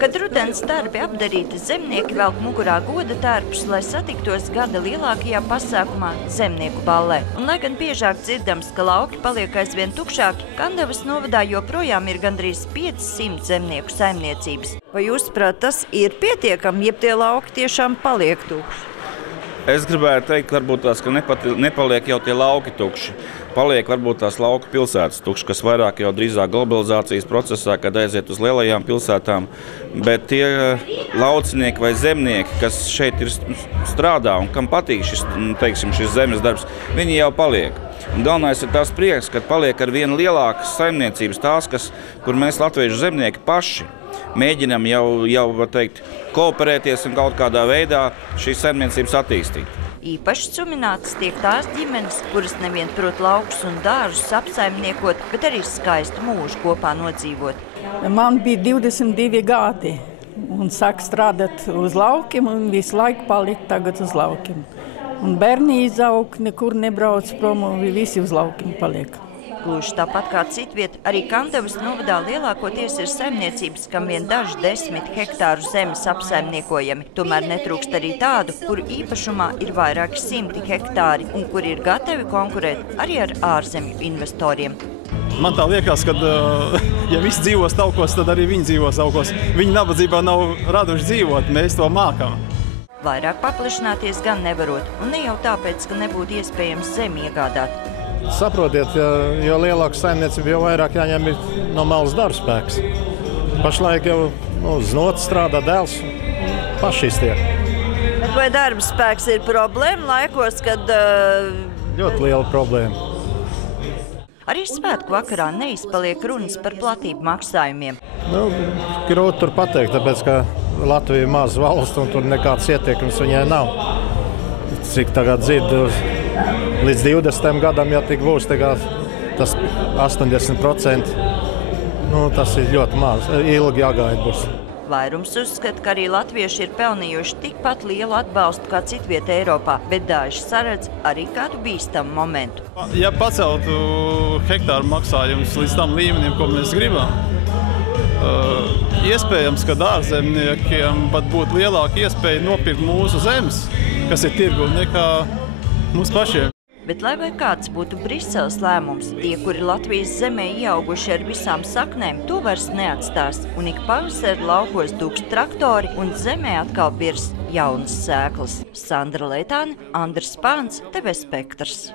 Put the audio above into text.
Kad rudens darbi apdarīti, zemnieki velk mugurā goda tērpus, lai satiktos gada lielākajā pasākumā Zemnieku ballē. Un, lai gan biežāk dzirdams, ka lauki paliek aizvien tukšāki, Kandavas novadā joprojām ir gandrīz 500 zemnieku saimniecības. Vai jūs, prāt, tas ir pietiekami, jeb tie lauki tiešām paliek tukši? Es gribētu teikt, varbūt tās, ka nepaliek jau tie lauki tukši. Paliek varbūt tās lauku pilsētas tukši, kas vairāk jau drīzāk globalizācijas procesā, kad aiziet uz lielajām pilsētām. Bet tie laucinieki vai zemnieki, kas šeit ir strādā un kam patīk šis zemes darbs, viņi jau paliek. Un galvenais ir tās prieks, ka paliek ar vien lielākas saimniecības tās, kur mēs latviešu zemnieki paši mēģinam jau teikt, kooperēties un kaut kādā veidā šīs saimniecības attīstīt. Īpaši cuminātas tiek tās ģimenes, kuras nevien prot laukus un dārzus apsaimniekot, bet arī skaistu mūžu kopā nodzīvot. Man bija 22 gadi un sāk strādāt uz laukiem un visu laiku palikt tagad uz laukiem. Un bērni izaug, nekur nebrauc prom un visi uz laukiem paliek. Gluži tāpat kā citviet, arī Kandavas novadā lielākoties ir saimniecības, kam vien daži 10 hektāru zemes apsaimniekojami. Tomēr netrūkst arī tādu, kuru īpašumā ir vairāki 100 hektāri un kuri ir gatavi konkurēt arī ar ārzemju investoriem. Man tā liekas, ka ja visi dzīvos taukos, tad arī viņi dzīvos taukos. Viņi nabadzībā nav raduši dzīvot, mēs to mākam. Vairāk paplašināties gan nevarot, un ne jau tāpēc, ka nebūtu iespējams zemi iegādāt. Saprotiet, jo lielāka saimniecība, jo vairāk jāņem no malas darbspēks. Pašlaik jau znots strādā dēls, paši iztiek. Bet vai darbspēks ir problēma laikos, kad... Ļoti liela problēma. Arī svētku vakarā neizpaliek runas par platību maksājumiem. Grūti tur pateikt, tāpēc, ka Latvija ir maza valsts un tur nekāds ietekmes viņai nav. Cik tagad dzirdu, līdz 20. gadam, ja tik būs tas 80%, tas ir ļoti maz, ilgi jāgaida būs. Vairums uzskata, ka arī latvieši ir pelnījuši tikpat lielu atbalstu kā citvieta Eiropā, bet daži saredz arī kādu bīstamu momentu. Ja paceltu hektāru maksājumus līdz tam līmenim, ko mēs gribam, iespējams, ka ārzemniekiem pat būtu lielāka iespēja nopirkt mūsu zemes, kas ir tirgu, nekā mums pašiem. Bet lai vai kāds būtu Briseles lēmums, tie, kuri Latvijas zemē ieauguši ar visām saknēm, to vairs neatstās. Un ik pavasari laukos dūkst traktori un zemē atkal virs jaunas sēklas. Sandra Leitāne, Andris Pāns, TV Spektrs.